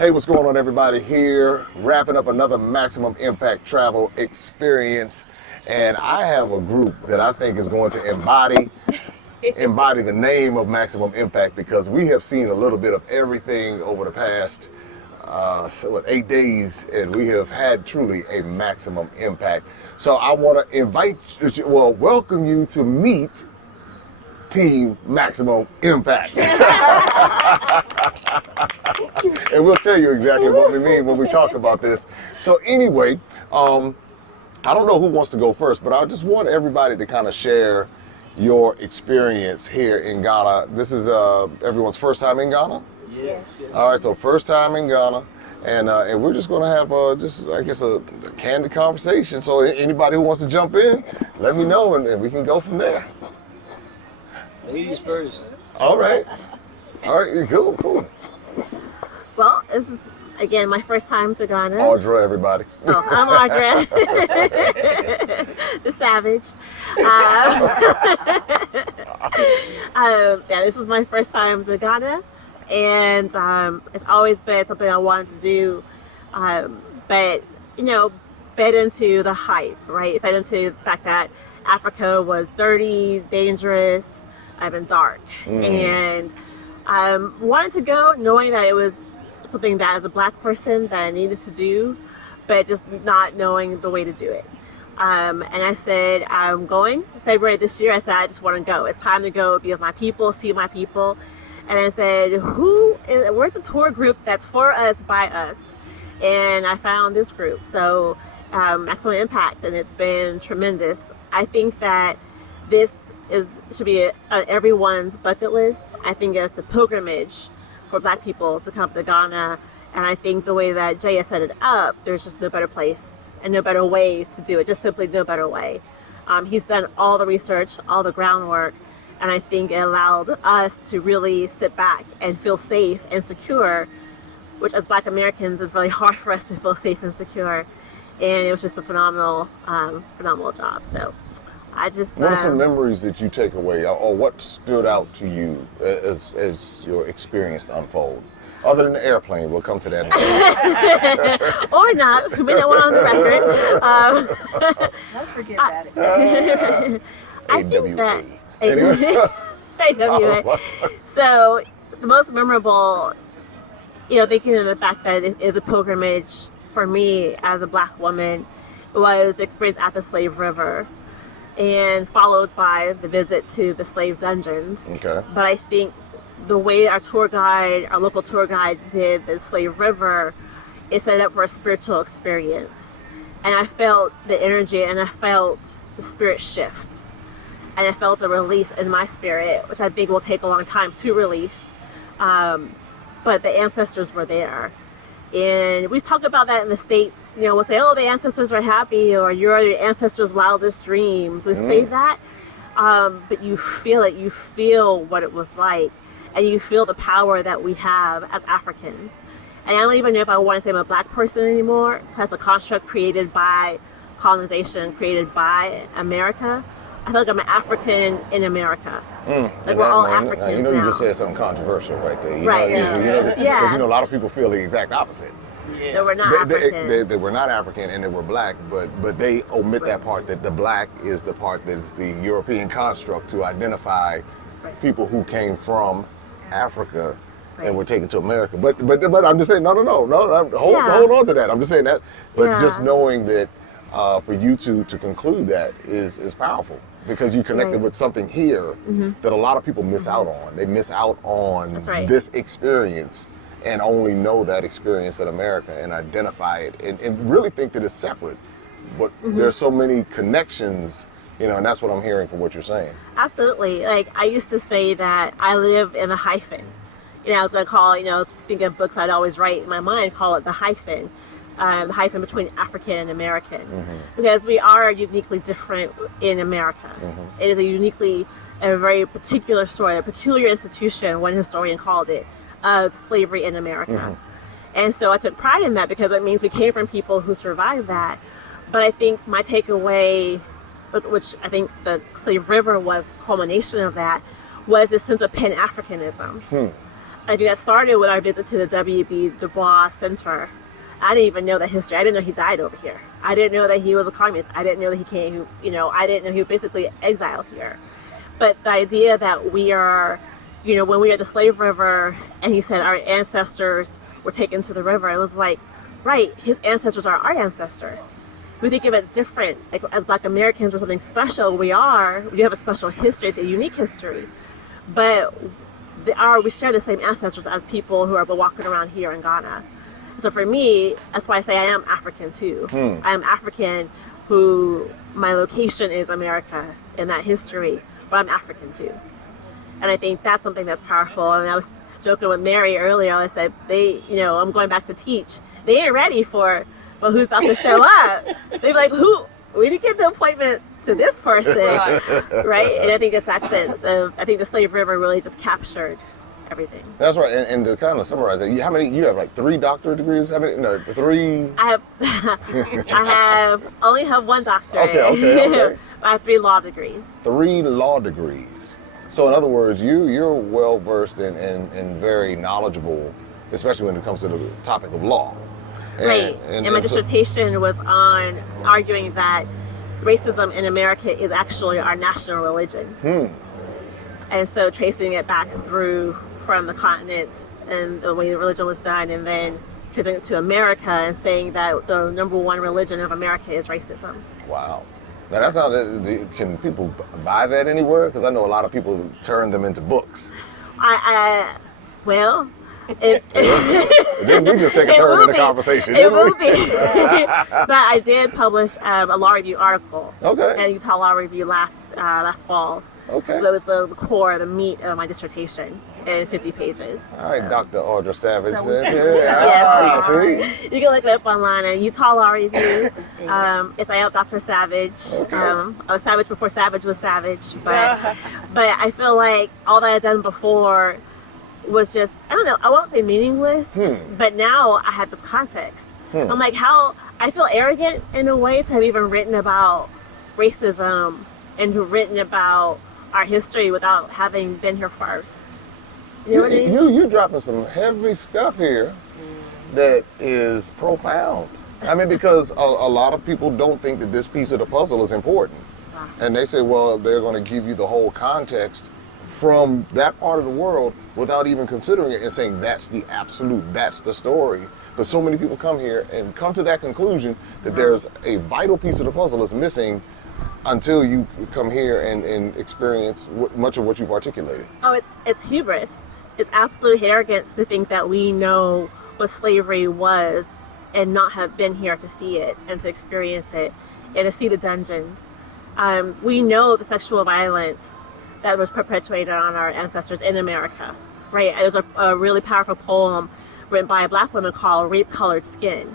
Hey, what's going on, everybody? Here, wrapping up another Maximum Impact Travel experience. And I have a group that I think is going to embody the name of Maximum Impact, because we have seen a little bit of everything over the past 8 days, and we have had truly a maximum impact. So I want to welcome you to meet Team Maximum Impact. And we'll tell you exactly what we mean when we talk about this. So anyway, I don't know who wants to go first, but I just want everybody to kind of share your experience here in Ghana. This is everyone's first time in Ghana? Yes. All right, so first time in Ghana. And we're just going to have a candid conversation. So anybody who wants to jump in, let me know, and we can go from there. Ladies first. All right, cool. Well, this is, again, my first time to Ghana. Audra, everybody. Oh, I'm Audra, the savage. This is my first time to Ghana, and it's always been something I wanted to do, but, fed into the hype, right? Fed into the fact that Africa was dirty, dangerous, and dark. And wanted to go knowing that it was something that as a Black person that I needed to do, but just not knowing the way to do it. And I said, I'm going. February this year, I said, I just want to go. It's time to go, be with my people, see my people. And I said, where's the tour group that's for us, by us? And I found this group. So Maximum Impact, and it's been tremendous. I think that this should be on everyone's bucket list. I think it's a pilgrimage for Black people to come to Ghana, and I think the way that Jay has set it up, there's just no better place and no better way to do it, just simply no better way. He's done all the research, all the groundwork, and I think it allowed us to really sit back and feel safe and secure, which as Black Americans is really hard for us to feel safe and secure. And it was just a phenomenal job. So what are some memories that you take away, or what stood out to you as your experience unfold? Other than the airplane, we'll come to that. Or not. We don't want on the record. Let's forget that experience. AWA. AWA. So the most memorable, thinking of the fact that it is a pilgrimage for me as a Black woman, was the experience at the Slave River, and followed by the visit to the slave dungeons. Okay. But I think the way our local tour guide did the Slave River, it set up for a spiritual experience. And I felt the energy, and I felt the spirit shift. And I felt a release in my spirit, which I think will take a long time to release. But the ancestors were there. And we talk about that in the States. We'll say, oh, the ancestors are happy, or you're your ancestors' wildest dreams. We say that, but you feel it. You feel what it was like, and you feel the power that we have as Africans. And I don't even know if I want to say I'm a Black person anymore. That's a construct created by colonization, created by America. I feel like I'm an African in America. Like we're all Africans now. You just said something controversial right there. Because a lot of people feel the exact opposite. Yeah. That we're not Africans. They were not African, and they were Black, but they omit that part, that the Black is the part that is the European construct to identify people who came from Africa and were taken to America. But I'm just saying, no, hold on to that. I'm just saying that, but just knowing that for you to conclude that is powerful, because you connected with something here that a lot of people miss out on. They miss out on this experience and only know that experience in America and identify it and really think that it's separate. But there's so many connections, and that's what I'm hearing from what you're saying. Absolutely. Like, I used to say that I live in a hyphen. I was going to call, I was thinking of books I'd always write in my mind, call it the hyphen. Hyphen between African and American, because we are uniquely different in America. It is a very particular story, a peculiar institution, one historian called it, of slavery in America. And so I took pride in that, because it means we came from people who survived that. But I think my takeaway, which I think the Slave River was a culmination of that, was this sense of Pan-Africanism. I think that started with our visit to the W.B. Du Bois Center. I didn't even know the history. I didn't know he died over here. I didn't know that he was a communist. I didn't know that he came, I didn't know he was basically exiled here. But the idea that we are, when we were at the slave river and he said our ancestors were taken to the river, it was like, right, his ancestors are our ancestors. We think of it different. Like as Black Americans, we're something special. We have a special history. It's a unique history. But we share the same ancestors as people who are walking around here in Ghana. So for me, that's why I say I am African too. I am African who my location is America in that history, but I'm African too. And I think that's something that's powerful. And I was joking with Mary earlier. I said, I'm going back to teach. They ain't ready for, well, who's about to show up? They'd be like, who? We didn't get the appointment to this person, right? And I think it's that sense of, I think the slave river really just captured everything. That's right. And to kind of summarize that, how many, you have like 3 doctorate degrees? How many? No, 3? I only have 1 doctorate. Okay. I have 3 law degrees. 3 law degrees. So in other words, you're well versed and very knowledgeable, especially when it comes to the topic of law. Right. And my dissertation was on arguing that racism in America is actually our national religion. And so tracing it back through from the continent and the way the religion was done, and then tracing it to America and saying that the number 1 religion of America is racism. Wow. Now that's how, can people buy that anywhere? Because I know a lot of people turn them into books. Didn't we just take a turn in the conversation? It will be. But I did publish a law review article. Okay. And Utah Law Review last fall. Okay. That was the core, the meat of my dissertation in 50 pages. All right, Dr. Audra Savage. Yes. See? You can look it up online at Utah Law Review. It's I am Dr. Savage. Okay. I was Savage before Savage was Savage. But I feel like all that I'd done before was just, I don't know, I won't say meaningless, but now I have this context. I'm like, I feel arrogant in a way to have even written about racism and written about our history without having been here first. You know what I mean? You're dropping some heavy stuff here that is profound. I mean, because a lot of people don't think that this piece of the puzzle is important. Wow. And they say, well, they're going to give you the whole context from that part of the world without even considering it and saying that's the absolute, that's the story. But so many people come here and come to that conclusion that there's a vital piece of the puzzle that's missing until you come here and experience much of what you've articulated. Oh, it's hubris. It's absolute arrogance to think that we know what slavery was and not have been here to see it and to experience it and to see the dungeons. We know the sexual violence that was perpetuated on our ancestors in America, right? There's a really powerful poem written by a Black woman called Rape Colored Skin.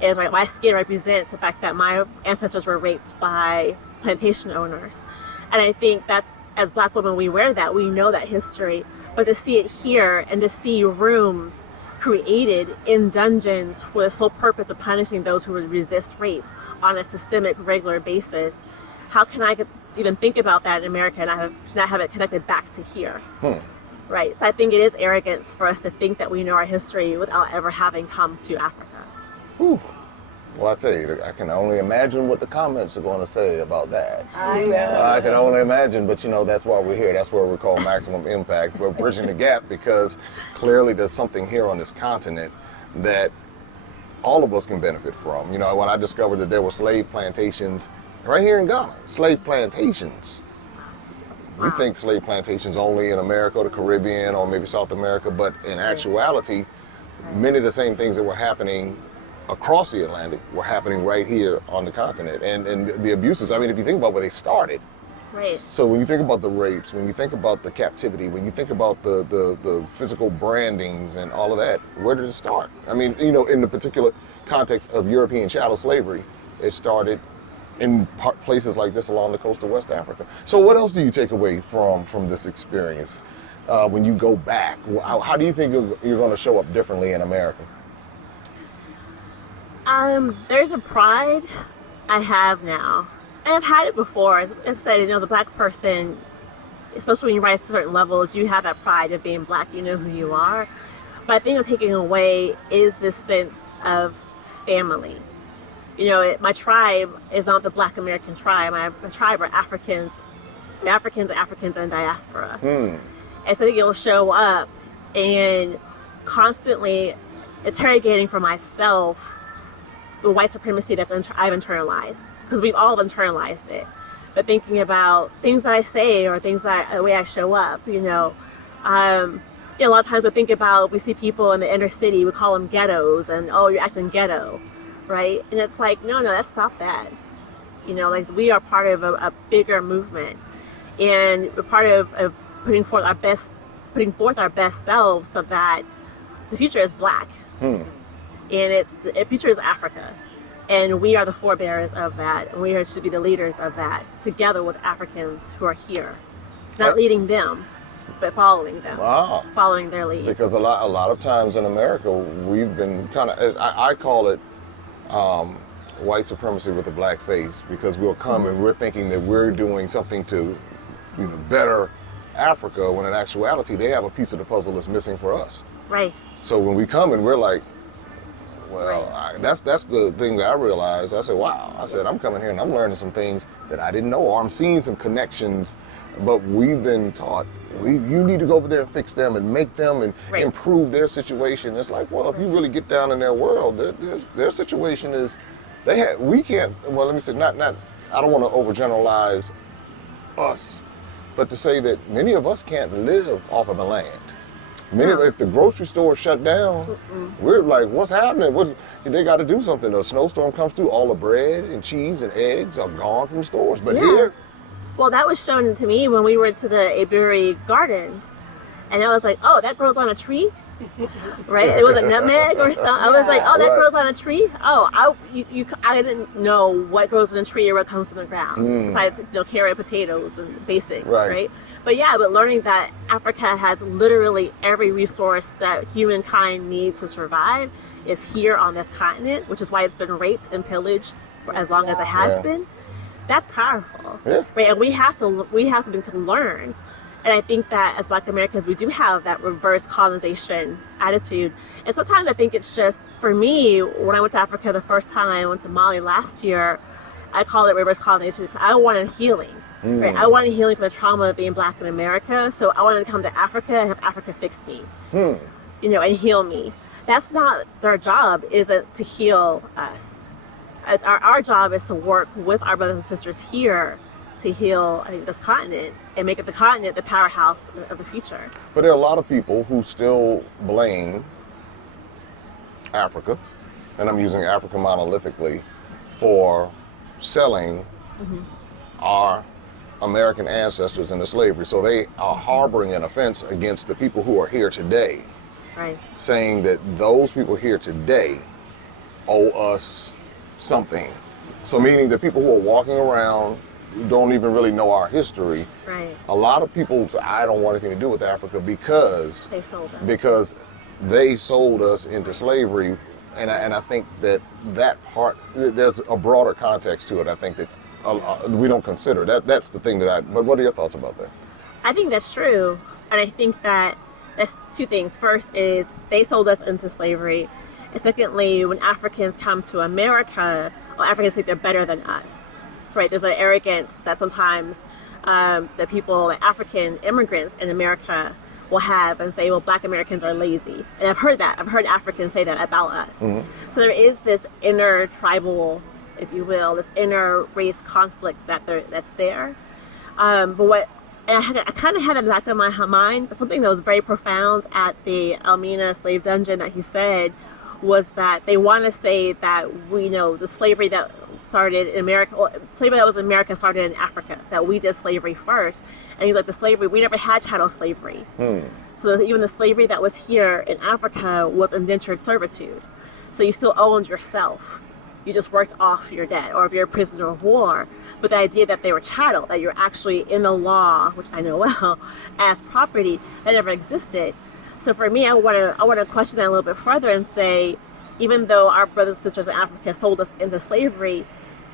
It's right, my skin represents the fact that my ancestors were raped by plantation owners. And I think that's, as Black women, we wear that, we know that history, but to see it here and to see rooms created in dungeons for the sole purpose of punishing those who would resist rape on a systemic, regular basis, how can I even think about that in America and not have it connected back to here? Right, so I think it is arrogance for us to think that we know our history without ever having come to Africa. Whew. Well, I tell you, I can only imagine what the comments are going to say about that. I know. I can only imagine, but that's why we're here. That's where we're called Maximum Impact. We're bridging the gap because clearly there's something here on this continent that all of us can benefit from. When I discovered that there were slave plantations right here in Ghana, slave plantations. We think slave plantations only in America or the Caribbean or maybe South America, but in actuality, many of the same things that were happening across the Atlantic were happening right here on the continent. And the abuses, I mean, if you think about where they started. Right. So when you think about the rapes, when you think about the captivity, when you think about the physical brandings and all of that, where did it start? I mean, in the particular context of European chattel slavery, it started in places like this along the coast of West Africa. So what else do you take away from this experience when you go back? How do you think you're going to show up differently in America? There's a pride I have now. And I've had it before. As I said, as a Black person, especially when you rise to certain levels, you have that pride of being Black, you know who you are. But I think what taking away is this sense of family. You know, my tribe is not the Black American tribe. My tribe are Africans. The Africans are Africans in diaspora. And so I think it'll show up and constantly interrogating for myself the white supremacy that I've internalized, because we've all internalized it. But thinking about things that I say or things that the way I show up, you know, a lot of times we see people in the inner city, we call them ghettos, and oh, you're acting ghetto, right? And it's like, no, let's stop that. You know, like we are part of a bigger movement, and we're part of putting forth our best selves so that the future is Black, and the future is Africa. And we are the forebearers of that. And we should be the leaders of that, together with Africans who are here. Not leading them, but following them. Wow. Following their lead. Because a lot of times in America, we've been kind of, I call it white supremacy with a Black face, because we'll come and we're thinking that we're doing something to better Africa, when in actuality, they have a piece of the puzzle that's missing for us. Right. So when we come and we're like, well, that's the thing that I realized. I said, wow. I said, I'm coming here and I'm learning some things that I didn't know, or I'm seeing some connections, but we've been taught, you need to go over there and fix them and make them and improve their situation. It's like, well, if you really get down in their world, their situation is, we can't, well, let me say, not, I don't want to overgeneralize us, but to say that many of us can't live off of the land. If the grocery store shut down, we're like, what's happening? They got to do something. A snowstorm comes through, all the bread and cheese and eggs are gone from stores. But here... Well, that was shown to me when we went to the Abury Gardens. And I was like, oh, that grows on a tree? Right? It was a nutmeg or something. I was like, oh, that grows on a tree? Oh, I didn't know what grows on a tree or what comes from the ground. Besides, carrot, potatoes, and basics, right? But learning that Africa has literally every resource that humankind needs to survive is here on this continent, which is why it's been raped and pillaged for as long as it has been. That's powerful, right? And we have something to learn. And I think that as Black Americans, we do have that reverse colonization attitude. And sometimes I think it's just, for me, when I went to Africa the first time, I went to Mali last year, I call it reverse colonization. I wanted healing. Right? I wanted healing from the trauma of being Black in America, so I wanted to come to Africa and have Africa fix me, and heal me. That's not their job, isn't to heal us. Our job is to work with our brothers and sisters here to heal, I think, this continent and make it the continent the powerhouse of the future. But there are a lot of people who still blame Africa, and I'm using Africa monolithically, for selling our American ancestors into slavery. So they are harboring an offense against the people who are here today, saying that those people here today owe us something. So meaning the people who are walking around don't even really know our history. A lot of people say, I don't want anything to do with Africa because they sold us into slavery. And I think that part, there's a broader context to it. I think that we don't consider that. That's the thing but what are your thoughts about that? I think that's true. And I think that that's two things. First is they sold us into slavery. And secondly, when Africans come to America, Africans think they're better than us, right? There's an arrogance that sometimes the people, like African immigrants in America, will have and say, well, Black Americans are lazy. And I've heard that. I've heard Africans say that about us. So there is this inner tribal, if you will, this inner race conflict that's there. But I kind of had it back in my mind, but something that was very profound at the Elmina slave dungeon that he said was that they want to say that the slavery that started in America, slavery that was in America started in Africa, that we did slavery first. And he's like, the slavery, we never had chattel slavery. So even the slavery that was here in Africa was indentured servitude. So you still owned yourself. You just worked off your debt, or if you're a prisoner of war. But the idea that they were chattel, that you're actually in the law, which I know well, as property, that never existed. So for me, I want to question that a little bit further and say, even though our brothers and sisters in Africa sold us into slavery,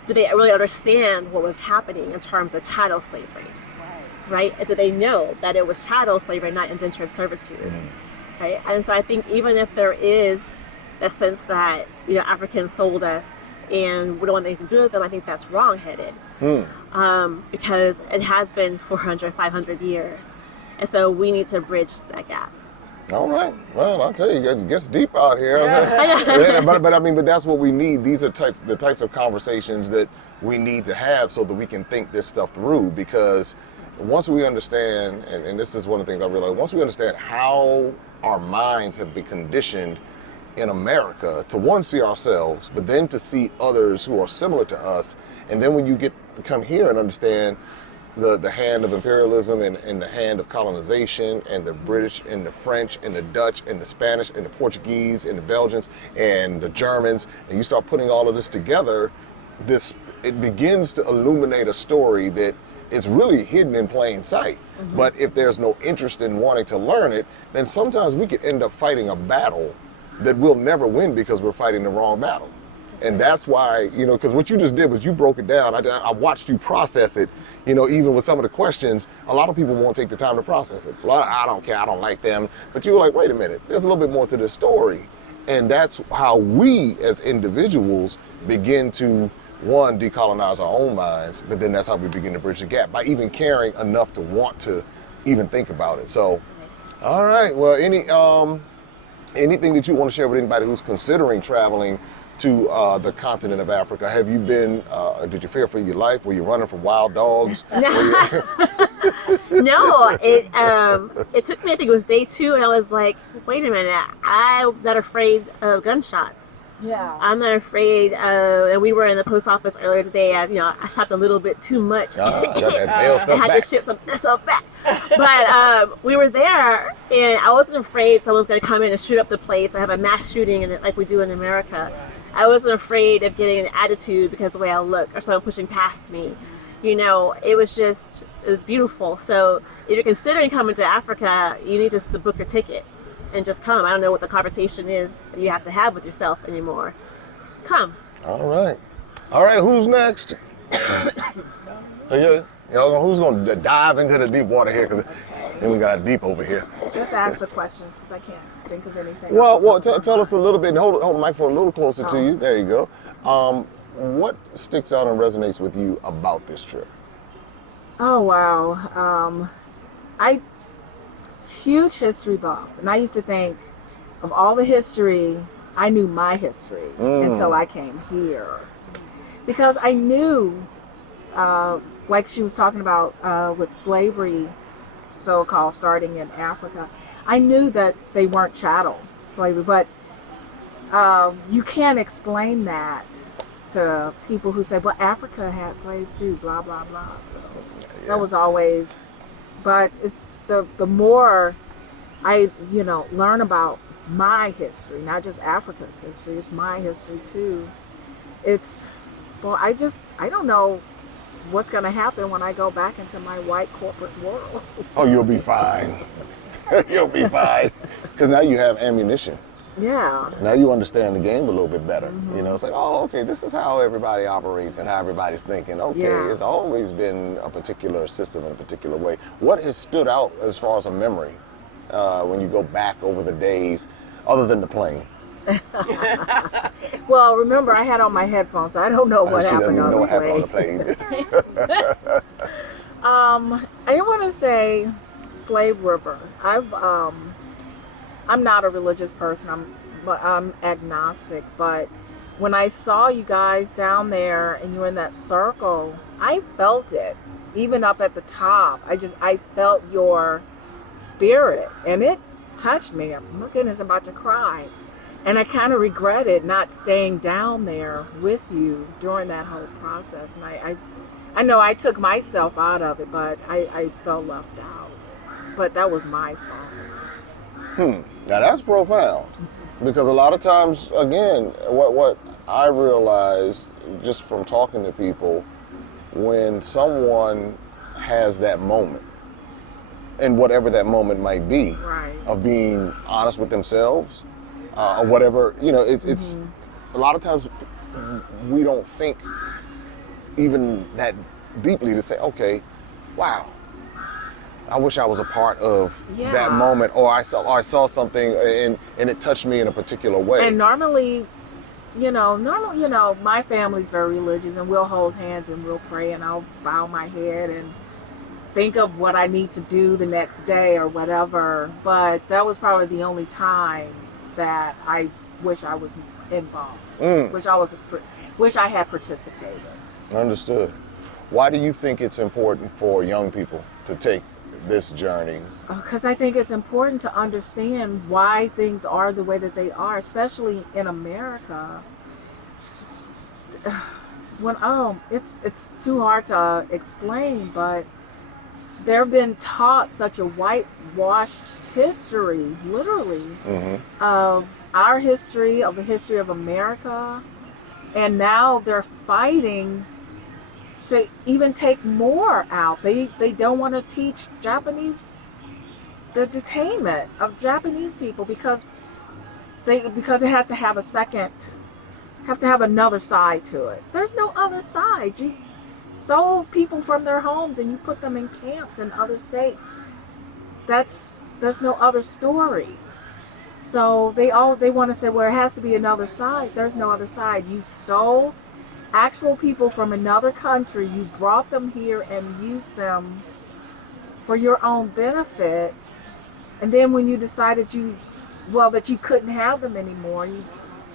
did they really understand what was happening in terms of chattel slavery? right? And did they know that it was chattel slavery, not indentured servitude, right? And so I think even if there is a sense that, Africans sold us and we don't want anything to do with them, I think that's wrong-headed. Because it has been 400, 500 years. And so we need to bridge that gap. All right. Well, I'll tell you, it gets deep out here. Yeah, but that's what we need. These are the types of conversations that we need to have so that we can think this stuff through. Because once we understand, and this is one of the things I realized, once we understand how our minds have been conditioned in America to, one, see ourselves, but then to see others who are similar to us. And then when you get to come here and understand the hand of imperialism and the hand of colonization and the British and the French and the Dutch and the Spanish and the Portuguese and the Belgians and the Germans, and you start putting all of this together, it begins to illuminate a story that is really hidden in plain sight. But if there's no interest in wanting to learn it, then sometimes we could end up fighting a battle that we'll never win because we're fighting the wrong battle. And that's why, because what you just did was you broke it down. I watched you process it, even with some of the questions. A lot of people won't take the time to process it. I don't care, I don't like them. But you're like, wait a minute, there's a little bit more to this story. And that's how we as individuals begin to, one, decolonize our own minds, but then that's how we begin to bridge the gap by even caring enough to want to even think about it. So, all right, well, anything that you want to share with anybody who's considering traveling to the continent of Africa? Have you been, did you fear for your life? Were you running from wild dogs? No, it took me, I think it was day 2, and I was like, wait a minute, I'm not afraid of gunshots. Yeah. I'm not afraid of, and we were in the post office earlier today. I shopped a little bit too much. Got that mail stuff I had back. to ship some stuff back. But we were there, and I wasn't afraid someone's going to come in and shoot up the place. I have a mass shooting like we do in America. I wasn't afraid of getting an attitude because of the way I look or someone pushing past me. It was beautiful. So if you're considering coming to Africa, you need just to book your ticket and just come. I don't know what the conversation is that you have to have with yourself anymore. Come. All right, who's next? Who's going to dive into the deep water here? Because then we got a deep over here. Just ask the questions because I can't think of anything. Well, tell us a little bit. Hold the microphone a little closer to you. There you go. What sticks out and resonates with you about this trip? Oh, wow. Huge history buff. And I used to think of all the history, I knew my history until I came here. Because I knew, like she was talking about with slavery, so-called, starting in Africa, I knew that they weren't chattel slavery, but you can't explain that to people who say, well, Africa had slaves too, blah, blah, blah. So that was always, but it's the more I, learn about my history, not just Africa's history, it's my history too. I don't know what's going to happen when I go back into my white corporate world. Oh, you'll be fine. You'll be fine. Because now you have ammunition. Yeah. Now you understand the game a little bit better. It's like, oh, okay, this is how everybody operates and how everybody's thinking. Okay, It's always been a particular system in a particular way. What has stood out as far as a memory when you go back over the days, other than the plane? Well, remember, I had on my headphones, so I don't know what happened on the plane. I want to say Slave River. I'm not a religious person. I'm agnostic. But when I saw you guys down there and you were in that circle, I felt it. Even up at the top, I felt your spirit, and it touched me. My goodness, I'm about to cry. And I kind of regretted not staying down there with you during that whole process. And I know I took myself out of it, but I felt left out. But that was my fault. Now that's profound, because a lot of times, again, what I realize just from talking to people, when someone has that moment, and whatever that moment might be, right, of being honest with themselves, or whatever, it's a lot of times we don't think even that deeply to say, okay, wow, I wish I was a part of Yeah. that moment, or I saw something and it touched me in a particular way. And normally, my family's very religious, and we'll hold hands and we'll pray, and I'll bow my head and think of what I need to do the next day or whatever. But that was probably the only time that I wish I was involved. Wish I had participated. Understood. Why do you think it's important for young people to take this journey? Because I think it's important to understand why things are the way that they are, especially in America. It's too hard to explain, but they've been taught such a whitewashed history, literally, of our history, of the history of America, and now they're fighting to even take more out. They don't want to teach the detainment of Japanese people because it has to have another side to it. There's no other side. You stole people from their homes and you put them in camps in other states. There's no other story. So they want to say, well, it has to be another side. There's no other side. You stole actual people from another country, you brought them here and used them for your own benefit, and then when you decided that you couldn't have them anymore,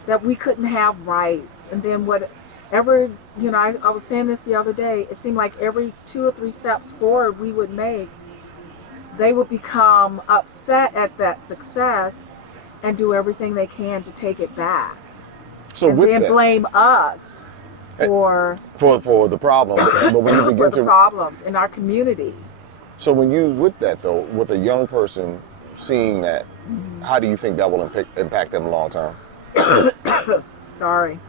that we couldn't have rights, and then whatever, I was saying this the other day, it seemed like every 2 or 3 steps forward we would make, they would become upset at that success and do everything they can to take it back. So and with then that, blame us for the problem. But when you begin the problems in our community. So when you, with that though, with a young person seeing that, how do you think that will impact them long term? Sorry,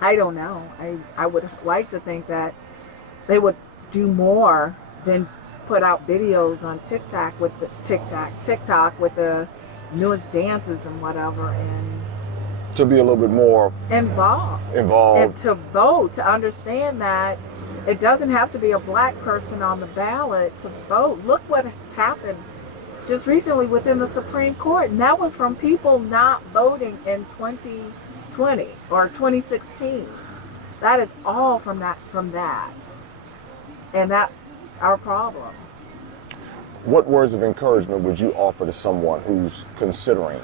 I don't know. I would like to think that they would do more than put out videos on TikTok with the newest dances and whatever, and To be a little bit more involved, and to vote, to understand that it doesn't have to be a black person on the ballot to vote. Look what has happened just recently within the Supreme Court, and that was from people not voting in 2020 or 2016. That is all from that, and that's our problem. What words of encouragement would you offer to someone who's considering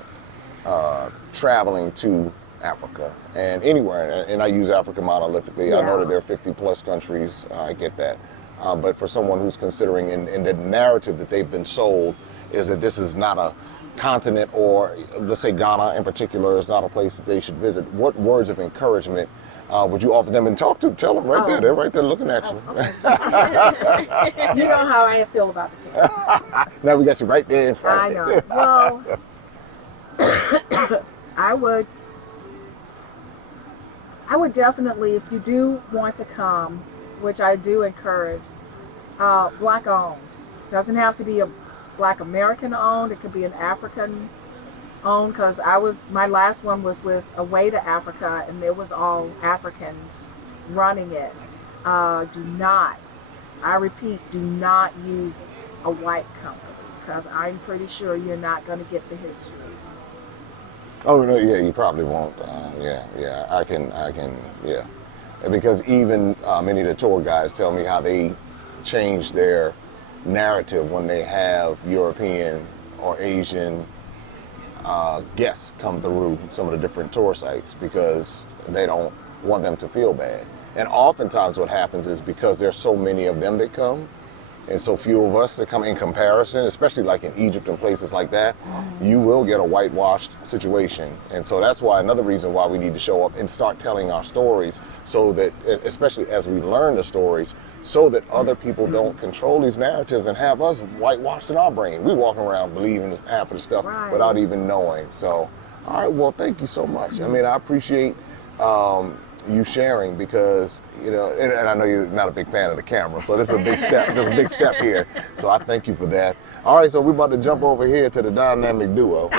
traveling to Africa and anywhere, and I use Africa monolithically. Yeah. I know that there are 50 plus countries, I get that. But for someone who's considering, and the narrative that they've been sold is that this is not a continent, or let's say Ghana in particular is not a place that they should visit, what words of encouragement would you offer them and tell them right there? They're right there looking at you. Okay. You know how I feel about the camera. Now we got you right there in front. I know. Well, I would definitely, if you do want to come, which I do encourage, black owned. Doesn't have to be a black American owned. It could be an African owned, because my last one was with Away to Africa, and it was all Africans running it. I repeat, do not use a white company, because I'm pretty sure you're not going to get the history. Oh no, yeah, you probably won't. I can, yeah. Because even many of the tour guides tell me how they change their narrative when they have European or Asian guests come through some of the different tour sites, because they don't want them to feel bad. And oftentimes what happens is because there's so many of them that come, and so few of us that come in comparison, especially like in Egypt and places like that, you will get a whitewashed situation. And so that's why, another reason why we need to show up and start telling our stories, so that, especially as we learn the stories, so that other people don't control these narratives and have us whitewashed in our brain. We walking around believing half of the stuff without even knowing. So, all right, well, thank you so much. I mean, I appreciate you sharing, because and I know you're not a big fan of the camera, so this is a big step. There's a big step here, so I thank you for that. All right, so we're about to jump over here to the dynamic duo.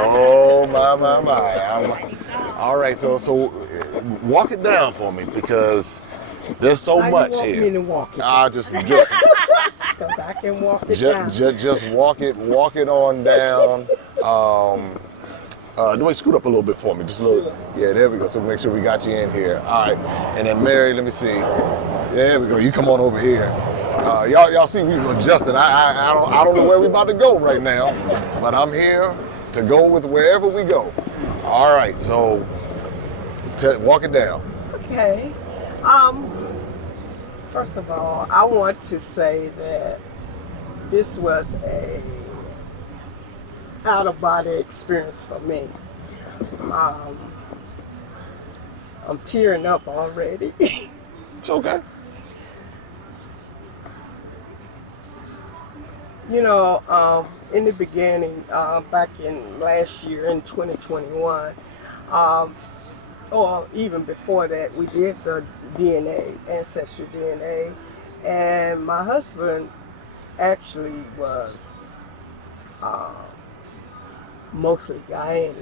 Oh my! All right, so walk it down for me, because there's so much here. Me to walk it? Just because I can walk it down. Just walk it on down. Do we scoot up a little bit for me? Just a little. Yeah, there we go. So make sure we got you in here. All right. And then Mary, let me see. There we go. You come on over here. Y'all see we've adjusted. I don't know where we're about to go right now, but I'm here to go with wherever we go. All right. So walk it down. Okay. First of all, I want to say that this was a out-of-body experience for me. I'm tearing up already. It's okay. You know, in the beginning, back in last year in 2021, or even before that, we did the DNA, ancestry DNA, and my husband actually was mostly Guyanese.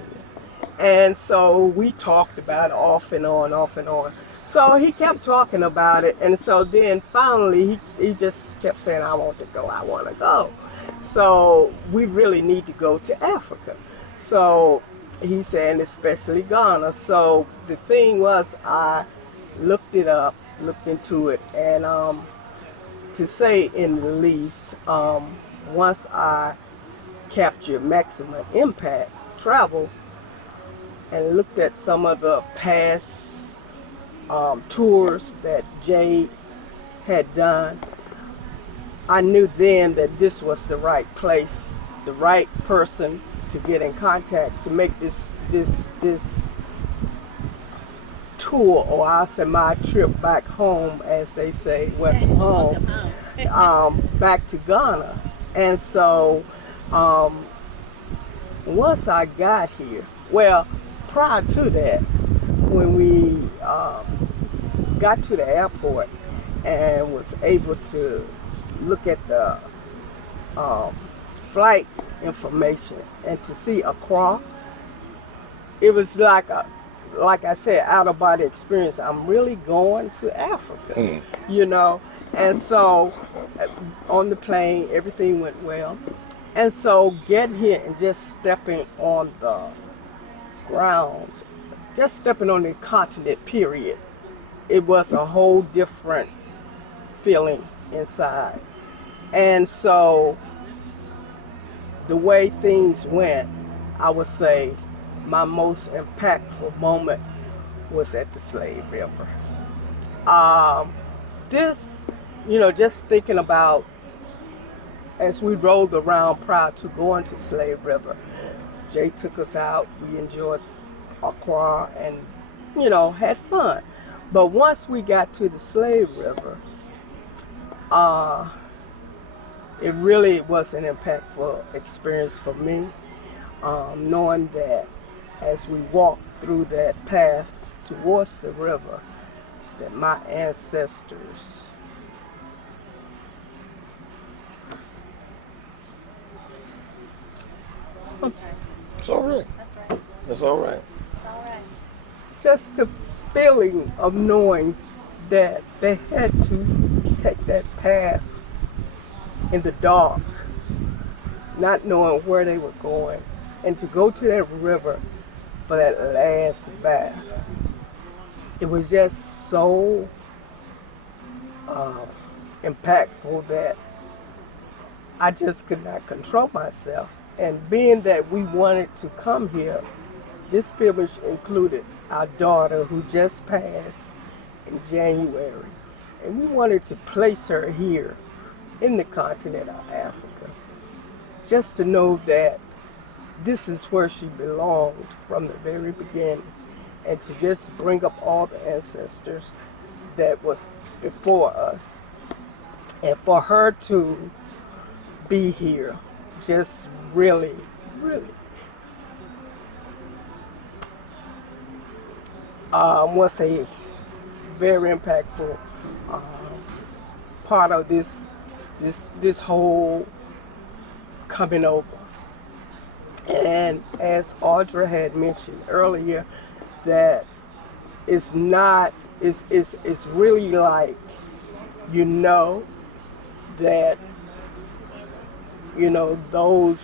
And so we talked about it off and on. So he kept talking about it, and so then finally he just kept saying, I want to go. So we really need to go to Africa. So he said, especially Ghana. So the thing was, I looked it up, looked into it, and to say in the release, once I capture maximum impact travel and looked at some of the past tours that Jay had done, I knew then that this was the right place, the right person to get in contact to make this tour, or I say my trip back home, as they say, welcome home, back to Ghana. And so once I got here, well, prior to that, when we got to the airport and was able to look at the flight information and to see Accra, it was like I said, out of body experience. I'm really going to Africa, you know. And so on the plane, everything went well. And so getting here and just stepping on the grounds, just stepping on the continent, period, it was a whole different feeling inside. And so the way things went, I would say my most impactful moment was at the Slave River. This, you know, just thinking about as we rolled around prior to going to Slave River, Jay took us out, we enjoyed Accra and, you know, had fun. But once we got to the Slave River, it really was an impactful experience for me, knowing that as we walked through that path towards the river, that my ancestors It's all right. That's right. It's all right. It's all right. just the feeling of knowing that they had to take that path in the dark, not knowing where they were going, and to go to that river for that last bath. It was just so impactful that I just could not control myself. And being that we wanted to come here, this pilgrimage included our daughter who just passed in January. And we wanted to place her here in the continent of Africa, just to know that this is where she belonged from the very beginning, and to just bring up all the ancestors that was before us. And for her to be here just really was a very impactful part of this whole coming over. And as Audra had mentioned earlier, that it's really like, you know, that you know, those,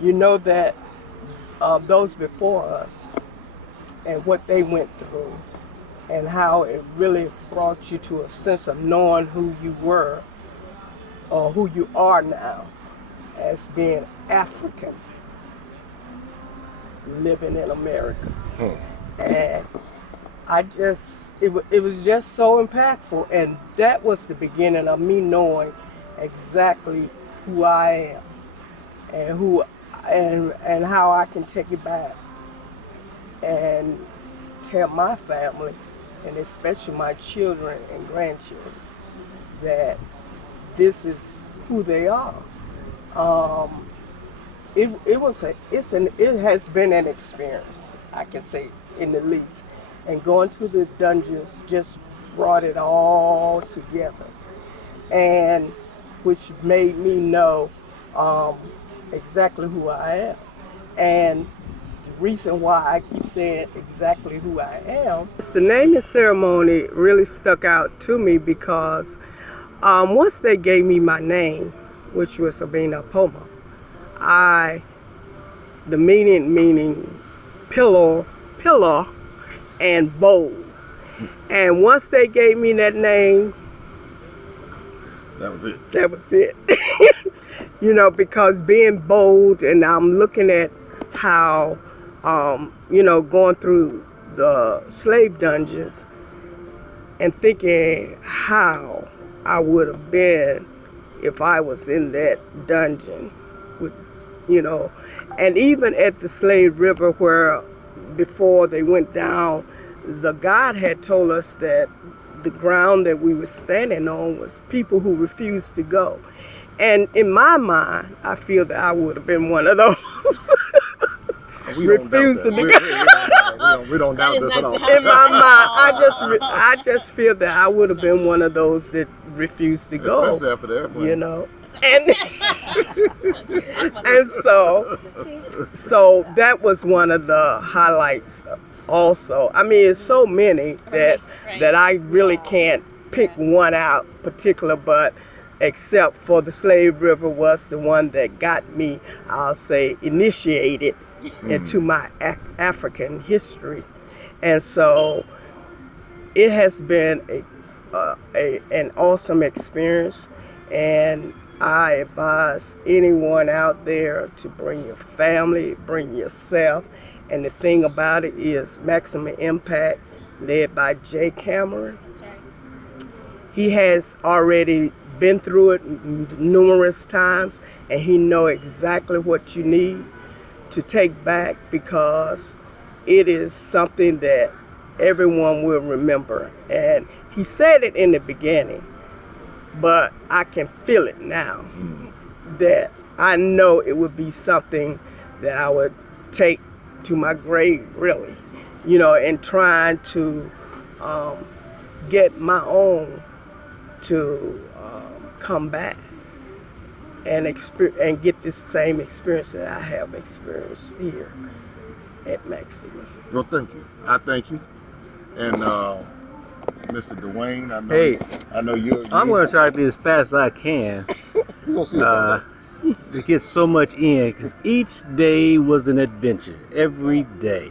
you know, that those before us and what they went through and how it really brought you to a sense of knowing who you were or who you are now as being African living in America. And it was just so impactful, and that was the beginning of me knowing exactly who I am and how I can take it back and tell my family, and especially my children and grandchildren, that this is who they are. It has been an experience, I can say, in the least. And going to the dungeons just brought it all together, and which made me know exactly who I am. And the reason why I keep saying exactly who I am, the naming ceremony really stuck out to me because once they gave me my name, which was Sabina Poma, the meaning pillar and bold. And once they gave me that name, That was it. that was it. You know, because being bold, and I'm looking at how, you know, going through the slave dungeons and thinking how I would have been if I was in that dungeon, with, you know, and even at the Slave River where before they went down, the guide had told us that the ground that we were standing on was people who refused to go. And in my mind, I feel that I would have been one of those. Refusing to go. We don't doubt this at all. In my mind, I just feel that I would have been one of those that refused to go. Especially after the airplane. You know, and so that was one of the highlights. Also, I mean, it's so many that I really can't pick one out particular, but except for the Slave River was the one that got me, I'll say, initiated into my African history. And so it has been an awesome experience, and I advise anyone out there to bring your family, bring yourself. And the thing about it is Maximum Impact, led by Jay Cameron. That's right. He has already been through it numerous times, and he knows exactly what you need to take back, because it is something that everyone will remember. And he said it in the beginning, but I can feel it now, that I know it would be something that I would take to my grave, really, you know, and trying to get my own to come back and get this same experience that I have experienced here at Maximum. Well, thank you. I thank you. And Mr. Dwayne, I know you're I'm going to try to be as fast as I can We're gonna see about that. to get so much in, because each day was an adventure. Every day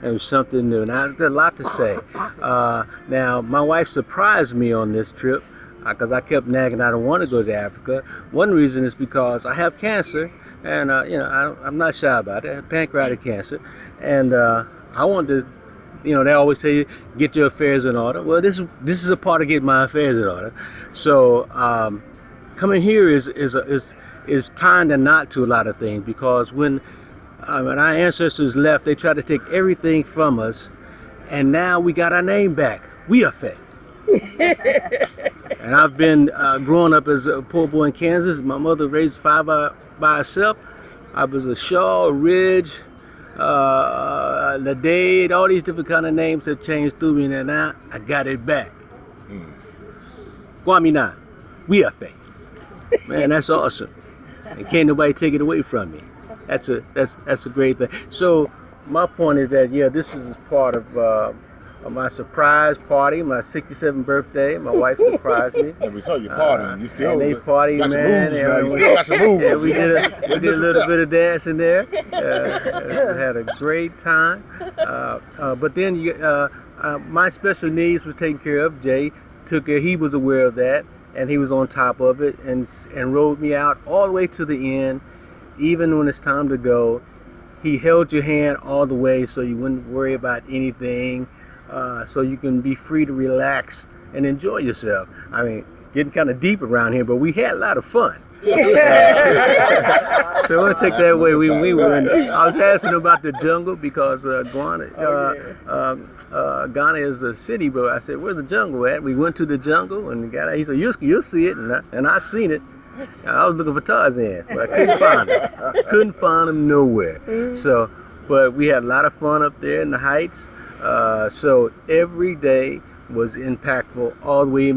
there was something new. Now, there's a lot to say. Now, my wife surprised me on this trip because I kept nagging I don't want to go to Africa. One reason is because I have cancer, and you know, I'm not shy about it. I have pancreatic cancer, and I wanted to. You know, they always say get your affairs in order. Well, this is a part of getting my affairs in order. So coming here is tying the knot to a lot of things, because when our ancestors left, they tried to take everything from us, and now we got our name back. We are Faye. And I've been growing up as a poor boy in Kansas. My mother raised 5 by herself. I was a Shaw, Ridge, Ladade, all these different kind of names have changed through me, and now I got it back. Guamina, we are Faye. Man, that's awesome. And can't nobody take it away from me. That's a great thing. So my point is that, yeah, this is part of my surprise party, my 67th birthday. My wife surprised me. And we saw you partying. You still And they party, got your man. moves, man. You still got your moves. Yeah, we did a little bit of dancing there. Had a great time. But then my special needs was taken care of. Jay took care. He was aware of that, and he was on top of it, and rode me out all the way to the end. Even when it's time to go, he held your hand all the way, so you wouldn't worry about anything. So you can be free to relax and enjoy yourself. I mean, it's getting kind of deep around here, but we had a lot of fun. So I want to take that way. We were I was asking about the jungle because Ghana is a city, but I said, where's the jungle at? We went to the jungle, and the guy, he said, you'll see it, and I seen it. I was looking for Tarzan, but I couldn't find him. Couldn't find him nowhere. So, but we had a lot of fun up there in the heights. So every day was impactful all the way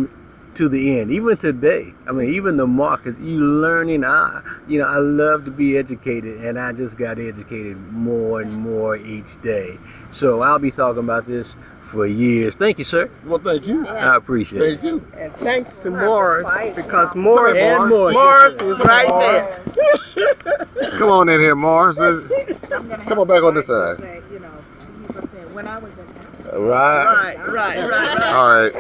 to the end. Even today, I mean, even the markets, you learning. I love to be educated, and I just got educated more and more each day. So I'll be talking about this for years. Thank you, sir. Well, thank you. I appreciate it. Thank you. And thanks to Morris, because Morris was right there. Come on in here, Morris. Come on back on this side. When I was in Right. All right.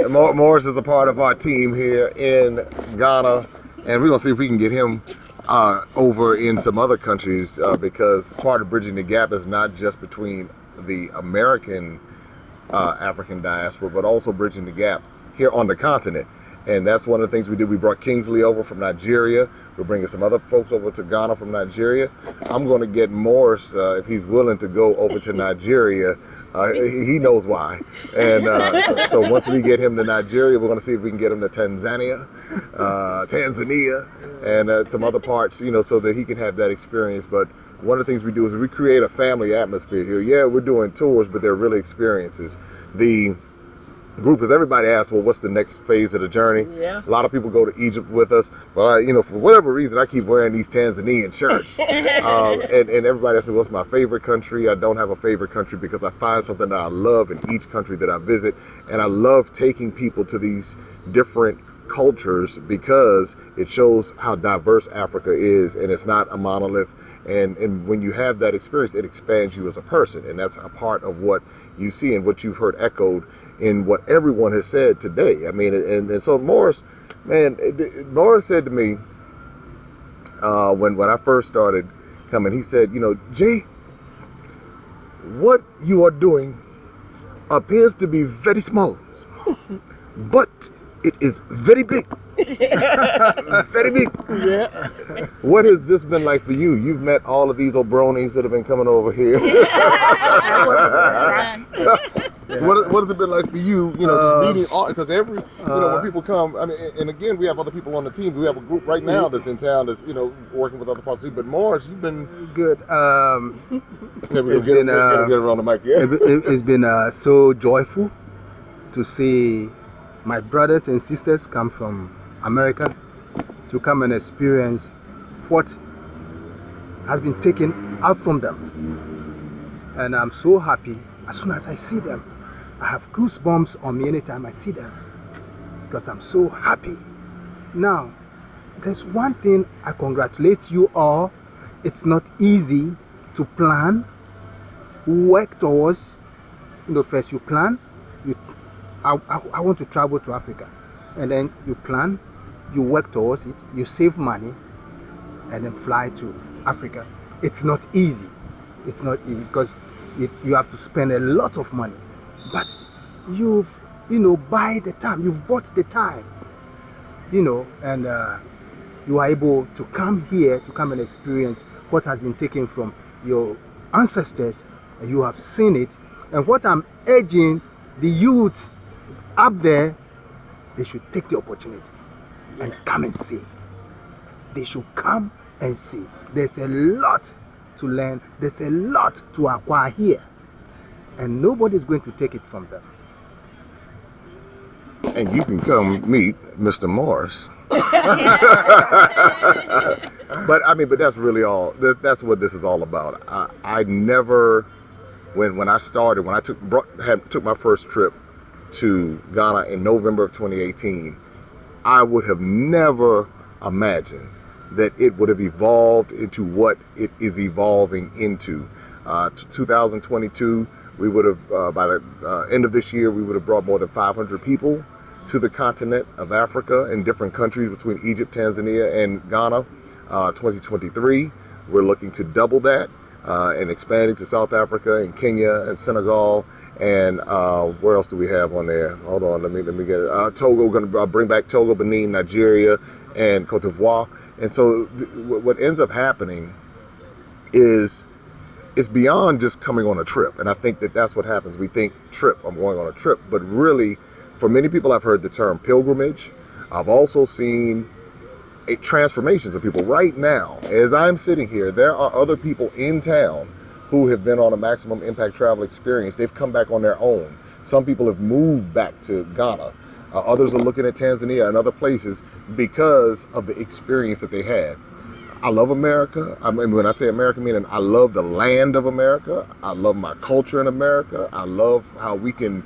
Yeah. Morris is a part of our team here in Ghana, and we're gonna see if we can get him over in some other countries because part of bridging the gap is not just between the American African diaspora, but also bridging the gap here on the continent. And that's one of the things we did. We brought Kingsley over from Nigeria. We're bringing some other folks over to Ghana from Nigeria. I'm going to get Morris, if he's willing to go over to Nigeria. He knows why. And so once we get him to Nigeria, we're going to see if we can get him to Tanzania, and some other parts, so that he can have that experience. But one of the things we do is we create a family atmosphere here. Yeah, we're doing tours, but they're really experiences. The group is everybody asks, well, what's the next phase of the journey? Yeah. A lot of people go to Egypt with us, but for whatever reason, I keep wearing these Tanzanian shirts. And everybody asks me, what's my favorite country? I don't have a favorite country because I find something that I love in each country that I visit. And I love taking people to these different cultures because it shows how diverse Africa is, and it's not a monolith. And when you have that experience, it expands you as a person. And that's a part of what you see and what you've heard echoed in what everyone has said today. I mean, and so Morris said to me when I first started coming, he said, Jay, what you are doing appears to be very small, but it is very big. Very big. Yeah. What has this been like for you? You've met all of these O'Bronies that have been coming over here. What has it been like for you? Just meeting all, because when people come, I mean, and again, we have other people on the team. We have a group right now that's in town that's working with other parts of the team. But Morris, you've been good. It's been get around the mic. Yeah. It's been so joyful to see my brothers and sisters come from America to come and experience what has been taken out from them. And I'm so happy. As soon as I see them, I have goosebumps on me anytime I see them because I'm so happy. Now, there's one thing I congratulate you all. It's not easy to plan, work towards. First you plan. I want to travel to Africa, and then you plan, you work towards it, you save money, and then fly to Africa. It's not easy. It's not easy because you have to spend a lot of money, but you've buy the time, you've bought the time, and you are able to come here to come and experience what has been taken from your ancestors, and you have seen it. And what I'm urging the youth up there, they should take the opportunity and come and see. They should come and see. There's a lot to learn. There's a lot to acquire here. And nobody's going to take it from them. And you can come meet Mr. Morris. But that's really all. That's what this is all about. I never when I started, when I took my first trip to Ghana in November of 2018, I would have never imagined that it would have evolved into what it is evolving into. 2022, we would have, by the end of this year, we would have brought more than 500 people to the continent of Africa in different countries between Egypt, Tanzania, and Ghana. 2023, we're looking to double that and expanding to South Africa and Kenya and Senegal. And where else do we have on there? Hold on, let me get it. Togo, we're going to bring back Togo, Benin, Nigeria, and Cote d'Ivoire. And so what ends up happening is it's beyond just coming on a trip. And I think that that's what happens. We think trip, I'm going on a trip. But really, for many people, I've heard the term pilgrimage. I've also seen transformations of people. Right now, as I'm sitting here, there are other people in town who have been on a maximum impact travel experience. They've come back on their own. Some people have moved back to Ghana. Others are looking at Tanzania and other places because of the experience that they had. I love America. I mean, when I say America, meaning I love the land of America. I love my culture in America. I love how we can,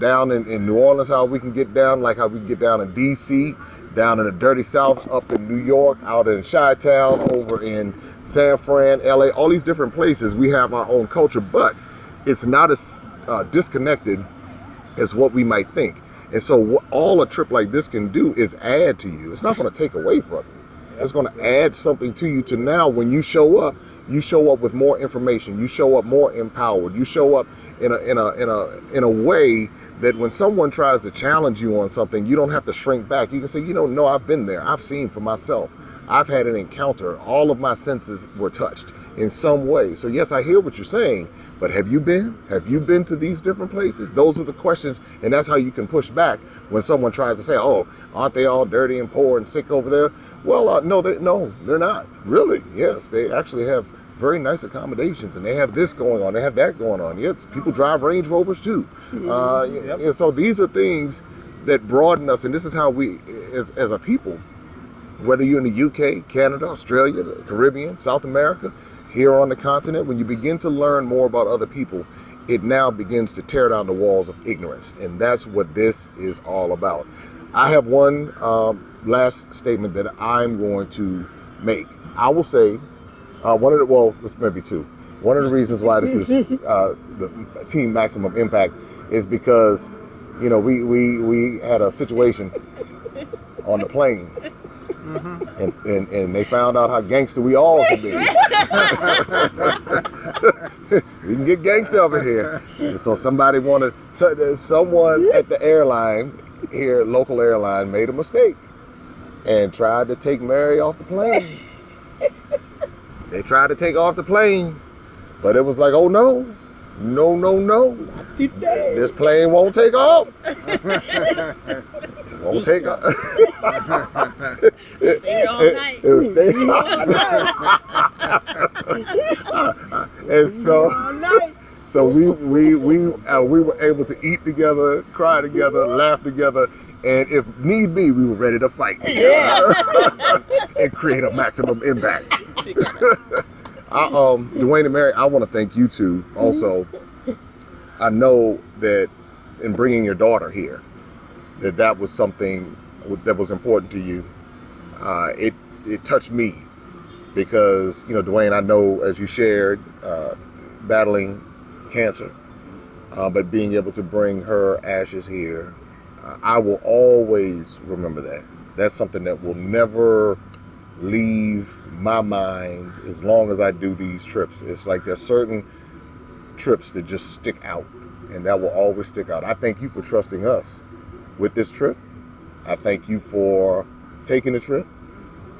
down in New Orleans, how we can get down, like how we can get down in DC, down in the dirty South, up in New York, out in Chi-Town, over in San Fran, LA, all these different places. We have our own culture, but it's not as disconnected as what we might think. And so what all a trip like this can do is add to you. It's not going to take away from you. It's going to add something to you to now when you show up with more information. You show up more empowered. You show up in a way that when someone tries to challenge you on something, you don't have to shrink back. You can say, no, I've been there. I've seen for myself. I've had an encounter. All of my senses were touched in some way. So yes, I hear what you're saying, but have you been? Have you been to these different places? Those are the questions, and that's how you can push back when someone tries to say, oh, aren't they all dirty and poor and sick over there? Well, no, they're not. Really, yes, they actually have very nice accommodations, and they have this going on, they have that going on. Yes, people drive Range Rovers too. And so these are things that broaden us, and this is how we, as a people, whether you're in the UK, Canada, Australia, the Caribbean, South America, here on the continent, when you begin to learn more about other people, it now begins to tear down the walls of ignorance. And that's what this is all about. I have one last statement that I'm going to make. I will say, maybe two. One of the reasons why this is the Team Maximum Impact is because, we had a situation on the plane. Mm-hmm. And they found out how gangster we all can be. We can get gangster over here. And so someone at the airline here, local airline, made a mistake and tried to take Mary off the plane. They tried to take off the plane, but it was like, oh no. This plane won't take off. It won't take off. It was staying all night. And so we were able to eat together, cry together, laugh together, and if need be, we were ready to fight and create a maximum impact. Dwayne and Mary, I want to thank you two also. I know that in bringing your daughter here, that was something that was important to you. It touched me because, Dwayne, I know, as you shared, battling cancer, but being able to bring her ashes here, I will always remember that. That's something that will never leave my mind as long as I do these trips. It's like there's certain trips that just stick out, and that will always stick out. I thank you for trusting us with this trip. I thank you for taking the trip,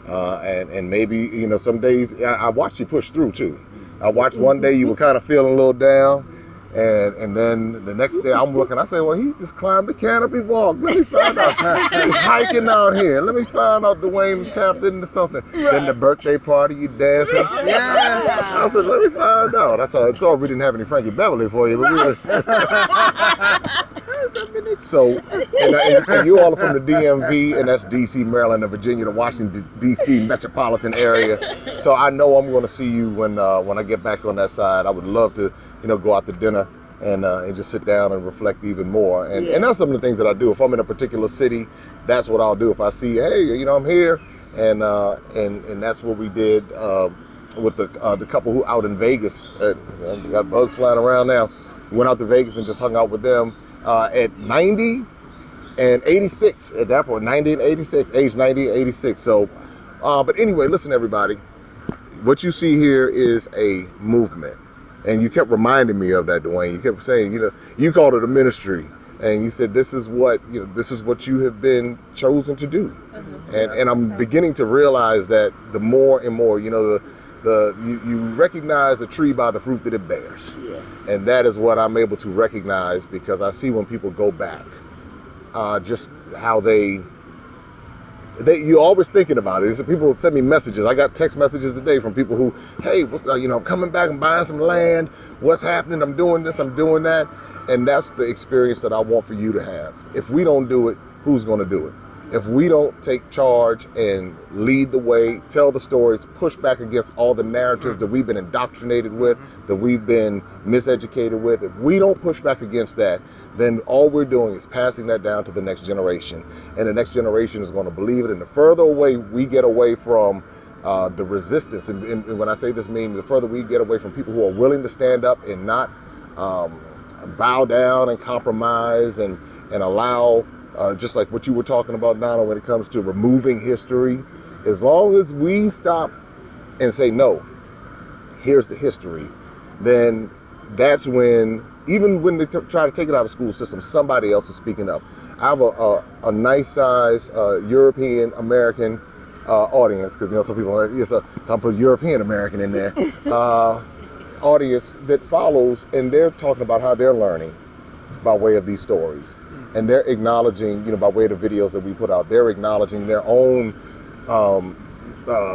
and maybe some days I watched you push through too. I watched one day you were kind of feeling a little down, and then the next day I'm looking, I say, well, he just climbed the canopy walk. Let me find out. He's hiking out here. Let me find out Dwayne tapped into something. Right. Then the birthday party, you dancing. Yeah. I said, let me find out. That's all. Sorry we didn't have any Frankie Beverly for you. But So, and you all are from the DMV, and that's DC, Maryland, and Virginia, the Washington, DC metropolitan area. So I know I'm going to see you when I get back on that side. I would love to go out to dinner and just sit down and reflect even more. And that's some of the things that I do. If I'm in a particular city, that's what I'll do. If I see, hey, I'm here, and that's what we did with the couple who out in Vegas. We got bugs flying around now. We went out to Vegas and just hung out with them at 90 and 86 at that point, 90 and 86, age 90 and 86. So, but anyway, listen, everybody, what you see here is a movement. And you kept reminding me of that, Dwayne. You kept saying, you called it a ministry. And you said, this is what you have been chosen to do. And I'm beginning to realize that the more and more, you recognize a tree by the fruit that it bears. Yes. And that is what I'm able to recognize, because I see when people go back, just how you're always thinking about it. People send me messages. I got text messages today from people who, hey, I'm coming back and buying some land. What's happening? I'm doing this, I'm doing that. And that's the experience that I want for you to have. If we don't do it, who's going to do it? If we don't take charge and lead the way, tell the stories, push back against all the narratives that we've been indoctrinated with, that we've been miseducated with, if we don't push back against that, then all we're doing is passing that down to the next generation. And the next generation is going to believe it. And the further away we get away from the resistance, and when I say this, meaning the further we get away from people who are willing to stand up and not bow down and compromise and allow, just like what you were talking about, Donna, when it comes to removing history, as long as we stop and say, no, here's the history, then that's when, even when they try to take it out of the school system, somebody else is speaking up. I have a nice size European American audience, because some people, so I'm putting European American in there, audience that follows, and they're talking about how they're learning by way of these stories. And they're acknowledging, by way of the videos that we put out, they're acknowledging their own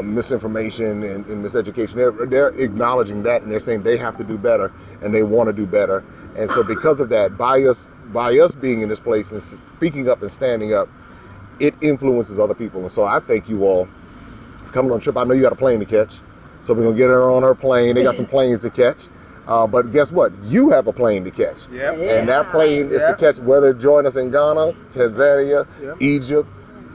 misinformation and miseducation. They're acknowledging that, and they're saying they have to do better, and they want to do better. And so because of that, by us being in this place and speaking up and standing up, it influences other people. And so I thank you all for coming on a trip. I know you got a plane to catch, so we're going to get her on her plane. They got some planes to catch. But guess what? You have a plane to catch. Yep. And that plane is to catch, whether join us in Ghana, Tanzania, Egypt,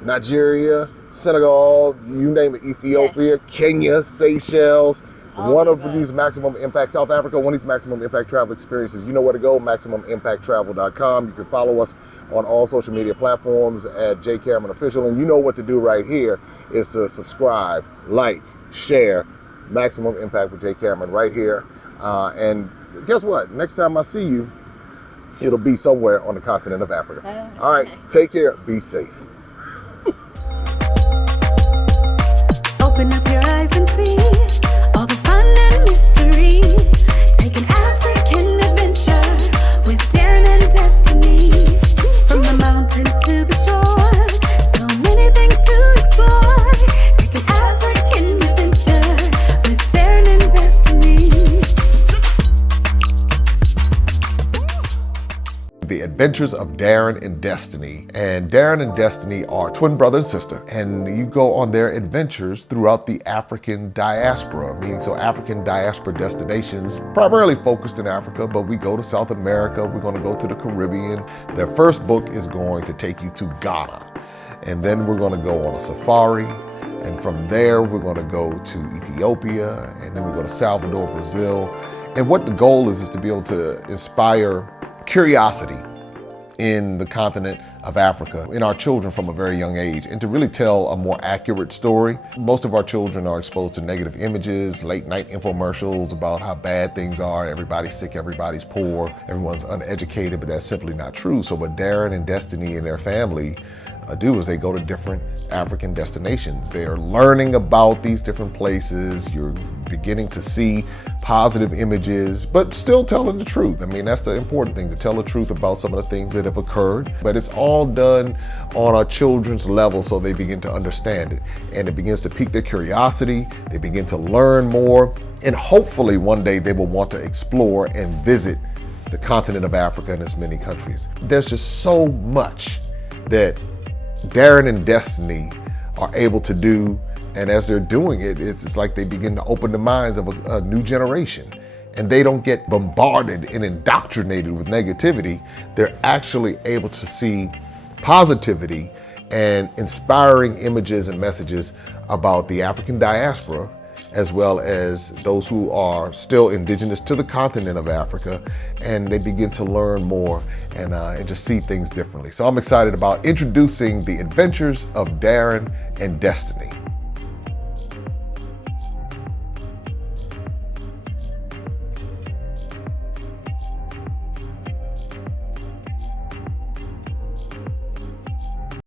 Nigeria, Senegal, you name it, Ethiopia, Kenya, Seychelles, one of these Maximum Impact, South Africa, one of these Maximum Impact travel experiences. You know where to go, MaximumImpactTravel.com. You can follow us on all social media platforms at J Cameron Official. And you know what to do right here is to subscribe, like, share, Maximum Impact with J Cameron right here. And guess what? Next time I see you, it'll be somewhere on the continent of Africa. All right, take care, be safe. Open up your eyes and see all the fun and mystery. Take an African adventure with Darren and Destiny. From the mountains to the shore, so many things to explore. Take an African adventure with Darren and Destiny. The Adventures of Darren and Destiny. And Darren and Destiny are twin brother and sister, and you go on their adventures throughout the African diaspora, meaning so African diaspora destinations, primarily focused in Africa, but we go to South America, we're going to go to the Caribbean. Their first book is going to take you to Ghana, and then we're going to go on a safari, and from there we're going to go to Ethiopia, and then we go to Salvador, Brazil. And what the goal is to be able to inspire curiosity in the continent of Africa, in our children from a very young age, and to really tell a more accurate story. Most of our children are exposed to negative images, late night infomercials about how bad things are, everybody's sick, everybody's poor, everyone's uneducated, but that's simply not true. So what Darren and Destiny and their family do is they go to different African destinations. They are learning about these different places. You're beginning to see positive images, but still telling the truth. I mean, that's the important thing, to tell the truth about some of the things that have occurred. But it's all done on our children's level so they begin to understand it. And it begins to pique their curiosity. They begin to learn more. And hopefully one day they will want to explore and visit the continent of Africa and its many countries. There's just so much that Darren and Destiny are able to do, and as they're doing it, it's like they begin to open the minds of a new generation. and they don't get bombarded and indoctrinated with negativity, they're actually able to see positivity and inspiring images and messages about the African diaspora, as well as those who are still indigenous to the continent of Africa, and they begin to learn more and just see things differently. So I'm excited about introducing the adventures of Darren and Destiny.